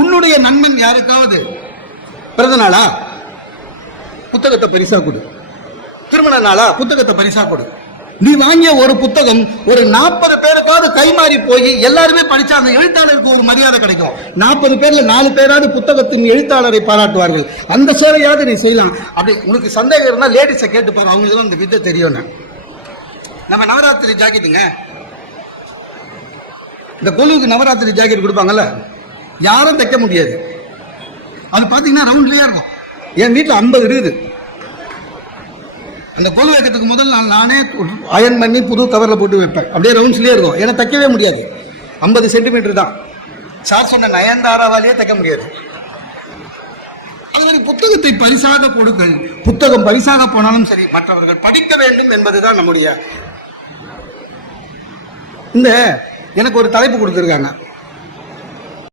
உன்னுடைய நண்பன் யாருக்காவது பிறந்த நாளா புத்தகத்தை பரிசா கொடு, திருமண நாளா புத்தகத்தை பரிசா கொடு. நீ வாங்கிய ஒரு புத்தகம் ஒரு 40 பேருக்காவது கைமாறி போய் எல்லாருமே படிச்சா அந்த எழுத்தாளருக்கு ஒரு மரியாதை கிடைக்கும். 40 பேர்ல 4 பேராவது புத்தகத்தின் எழுத்தாளரை பாராட்டுவார்கள். அந்த சேவையாவது நீ செய்யலாம். அப்படி உனக்கு சந்தேகம் இருந்தா லேடிஸை கேட்டு பாரு, அவங்களுக்கு அந்த வித்தை தெரியும். நம்ம நவராத்திரி ஜாக்கெட்டுங்க, இந்த கொலுவுக்கு நவராத்திரி ஜாக்கெட் கொடுப்பாங்கல்ல, யாரும் தைக்க முடியாது. அது பாத்தீங்கன்னா ரவுண்ட்லயே இருக்கும். என் வீட்டில் 50 இருக்குது. அந்த கொலு வைக்கிறதுக்கு முதல் நானே அயன் பண்ணி புது கவரில் போட்டு வைப்பேன். அப்படியே ரவுண்ட்ஸ்லேயே இருக்கும். ஏன்னா தைக்கவே முடியாது, 50 சென்டிமீட்டர் தான். சார் சொன்ன நயன்தாராவாலேயே தைக்க முடியாது. அது மாதிரி புத்தகத்தை பரிசாக கொடுங்கள். புத்தகம் பரிசாக போனாலும் சரி, மற்றவர்கள் படிக்க வேண்டும் என்பதுதான் நம்முடைய. இந்த எனக்கு ஒரு தலைப்பு கொடுத்துருக்காங்க.